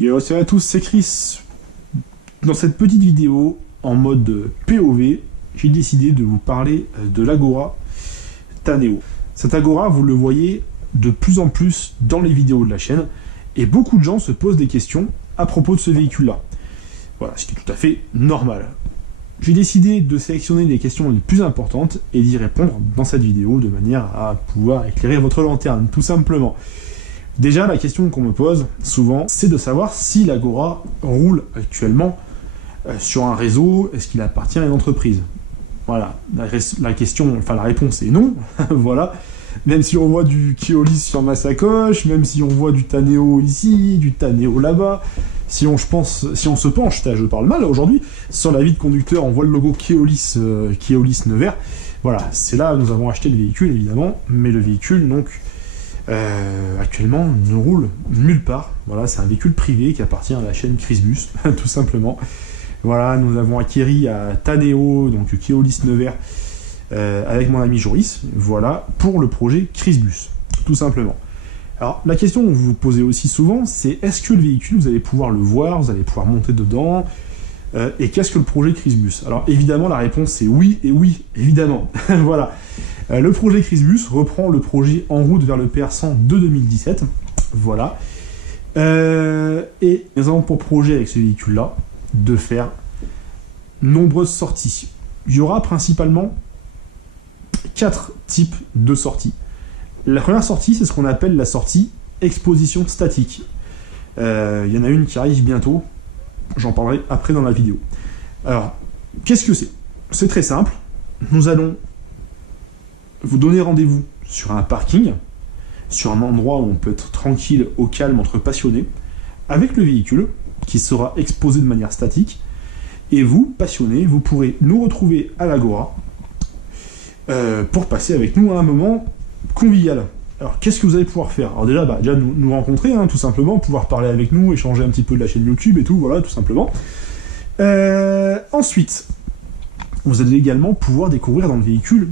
Yo, salut à tous, c'est Chris. Dans cette petite vidéo, en mode POV, j'ai décidé de vous parler de l'Agora Taneo. Cette Agora, vous le voyez de plus en plus dans les vidéos de la chaîne, et beaucoup de gens se posent des questions à propos de ce véhicule-là. Voilà, ce qui est tout à fait normal. J'ai décidé de sélectionner les questions les plus importantes et d'y répondre dans cette vidéo de manière à pouvoir éclairer votre lanterne, tout simplement. Déjà, la question qu'on me pose souvent, c'est de savoir si l'Agora roule actuellement sur un réseau, est-ce qu'il appartient à une entreprise? Voilà, la question, enfin la réponse est non, voilà. Même si on voit du Keolis sur ma sacoche, même si on voit du Taneo ici, du Taneo là-bas, si on se penche, je parle mal aujourd'hui, sur la vitre conducteur, on voit le logo Keolis Nevers. Voilà, c'est là où nous avons acheté le véhicule, évidemment, mais le véhicule, donc, actuellement, ne roule nulle part. Voilà, c'est un véhicule privé qui appartient à la chaîne Chrisbus, tout simplement. Voilà, nous avons acquéri à Taneo, donc Keolis Nevers, avec mon ami Joris, voilà, pour le projet Chrisbus, tout simplement. Alors, la question que vous vous posez aussi souvent, c'est est-ce que le véhicule, vous allez pouvoir le voir, vous allez pouvoir monter dedans, et qu'est-ce que le projet Chrisbus? Alors, évidemment, la réponse est oui, et oui, évidemment. Voilà. Le projet Chrisbus reprend le projet En route vers le PR100 de 2017, voilà. Et nous avons pour projet avec ce véhicule-là de faire nombreuses sorties. Il y aura principalement 4 types de sorties. La première sortie, c'est ce qu'on appelle la sortie exposition statique. Il y en a une qui arrive bientôt, j'en parlerai après dans la vidéo. Alors, qu'est-ce que c'est? C'est très simple, nous allons vous donner rendez-vous sur un parking, sur un endroit où on peut être tranquille, au calme, entre passionnés, avec le véhicule, qui sera exposé de manière statique, et vous, passionnés, vous pourrez nous retrouver à l'Agora, pour passer avec nous à un moment convivial. Alors, qu'est-ce que vous allez pouvoir faire? Alors déjà, nous rencontrer, hein, tout simplement, pouvoir parler avec nous, échanger un petit peu de la chaîne YouTube et tout, voilà, tout simplement. Ensuite, vous allez également pouvoir découvrir dans le véhicule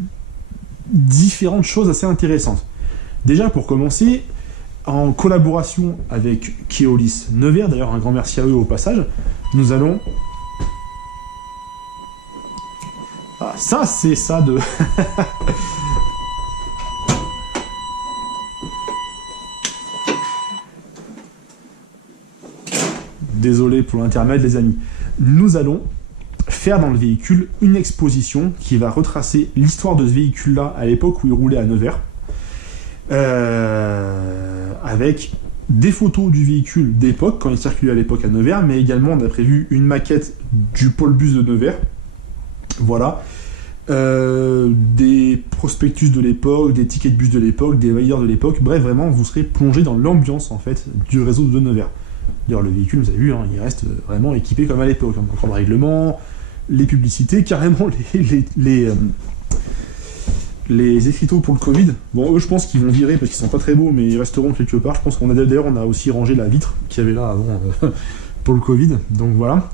différentes choses assez intéressantes. Déjà, pour commencer, en collaboration avec Keolis Nevers, d'ailleurs un grand merci à eux au passage, nous allons... Ah, ça, c'est ça de... Désolé pour l'intermède, les amis. Nous allons faire dans le véhicule une exposition qui va retracer l'histoire de ce véhicule-là à l'époque où il roulait à Nevers, avec des photos du véhicule d'époque, quand il circulait à l'époque à Nevers, mais également on a prévu une maquette du pôle bus de Nevers, voilà, des prospectus de l'époque, des tickets de bus de l'époque, des valideurs de l'époque, bref, vraiment, vous serez plongé dans l'ambiance, en fait, du réseau de Nevers. D'ailleurs, le véhicule, vous avez vu, hein, il reste vraiment équipé comme à l'époque, hein, encore le règlement, les publicités, carrément les écriteaux pour le Covid. Bon, eux, je pense qu'ils vont virer parce qu'ils sont pas très beaux, mais ils resteront quelque part. Je pense qu'on a d'ailleurs, on a aussi rangé la vitre qu'il y avait là avant pour le Covid. Donc voilà.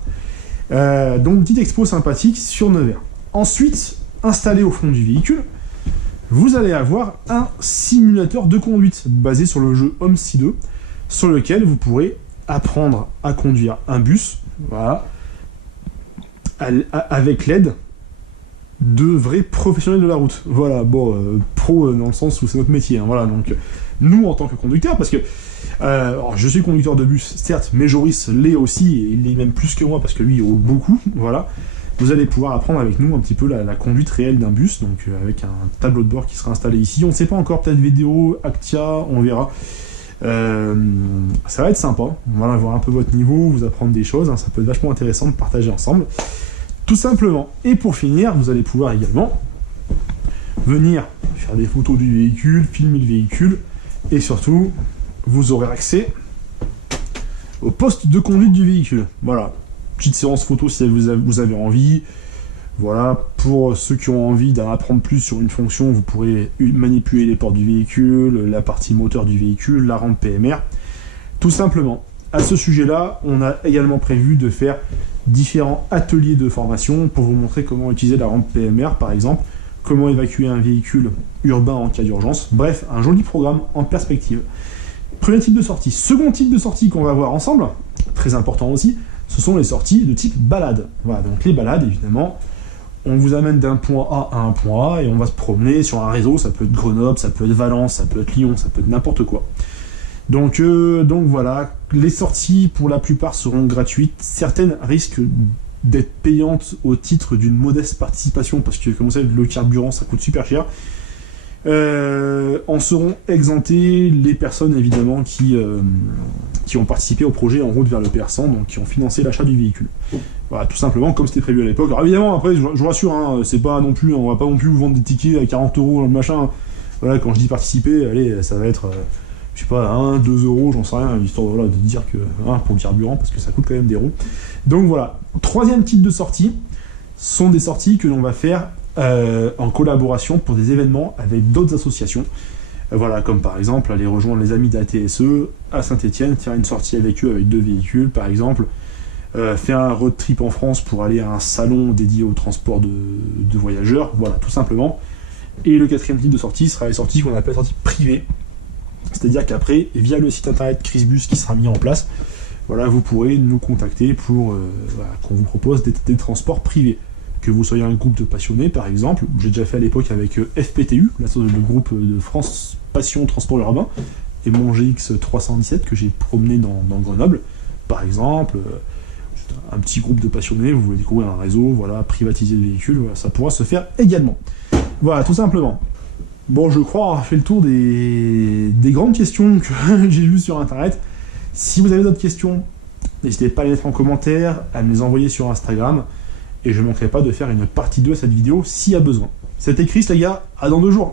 Donc, petite expo sympathique sur Nevers. Ensuite, installé au fond du véhicule, vous allez avoir un simulateur de conduite basé sur le jeu OMSI 2, sur lequel vous pourrez apprendre à conduire un bus, voilà, avec l'aide de vrais professionnels de la route. Voilà, bon, pro dans le sens où c'est notre métier, hein, voilà, donc nous en tant que conducteurs, parce que alors, je suis conducteur de bus, certes, mais Joris l'est aussi, et il l'est même plus que moi, parce que lui il roule beaucoup, voilà. Vous allez pouvoir apprendre avec nous un petit peu la conduite réelle d'un bus, donc avec un tableau de bord qui sera installé ici. On ne sait pas encore, peut-être vidéo, Actia, on verra. Ça va être sympa, on va voir un peu votre niveau, vous apprendre des choses, hein, ça peut être vachement intéressant de partager ensemble, tout simplement. Et pour finir, vous allez pouvoir également venir faire des photos du véhicule, filmer le véhicule, et surtout, vous aurez accès au poste de conduite du véhicule. Voilà, petite séance photo si vous avez envie. Voilà, pour ceux qui ont envie d'en apprendre plus sur une fonction, vous pourrez manipuler les portes du véhicule, la partie moteur du véhicule, la rampe PMR, tout simplement. À ce sujet-là, on a également prévu de faire différents ateliers de formation pour vous montrer comment utiliser la rampe PMR, par exemple, comment évacuer un véhicule urbain en cas d'urgence. Bref, un joli programme en perspective. Premier type de sortie. Second type de sortie qu'on va voir ensemble, très important aussi, ce sont les sorties de type balade. Voilà, donc les balades, évidemment, on vous amène d'un point A à un point A et on va se promener sur un réseau, ça peut être Grenoble, ça peut être Valence, ça peut être Lyon, ça peut être n'importe quoi. Donc voilà, les sorties pour la plupart seront gratuites, certaines risquent d'être payantes au titre d'une modeste participation, parce que comme vous savez, le carburant ça coûte super cher. En seront exemptés les personnes évidemment qui ont participé au projet En route vers le Persan, donc qui ont financé l'achat du véhicule. Voilà, tout simplement comme c'était prévu à l'époque. Alors évidemment, après, je vous rassure, hein, c'est pas non plus, on va pas non plus vous vendre des tickets à 40 euros dans le machin. Voilà, quand je dis participer, allez, ça va être, je sais pas, 1, 2 euros, j'en sais rien, histoire voilà, de dire que, pour le carburant, parce que ça coûte quand même des ronds. Donc voilà, troisième type de sortie, sont des sorties que l'on va faire en collaboration pour des événements avec d'autres associations. Voilà, comme par exemple aller rejoindre les amis d'ATSE à Saint-Etienne, faire une sortie avec eux avec 2 véhicules par exemple, faire un road trip en France pour aller à un salon dédié au transport de voyageurs, voilà, tout simplement. Et le quatrième type de sortie sera les sorties qu'on appelle sorties privées, c'est-à-dire qu'après, via le site internet Chrisbus qui sera mis en place, voilà, vous pourrez nous contacter pour qu'on vous propose des transports privés. Que vous soyez un groupe de passionnés, par exemple, j'ai déjà fait à l'époque avec FPTU, le groupe de France Passion Transport Urbain, et mon GX 317 que j'ai promené dans Grenoble, par exemple, un petit groupe de passionnés, vous voulez découvrir un réseau, voilà, privatiser le véhicule, voilà, ça pourra se faire également. Voilà, tout simplement. Bon, je crois avoir fait le tour des grandes questions que j'ai vues sur Internet. Si vous avez d'autres questions, n'hésitez pas à les mettre en commentaire, à me les envoyer sur Instagram, et je ne manquerai pas de faire une partie 2 à cette vidéo s'il y a besoin. C'était Chris, les gars, à dans 2 jours.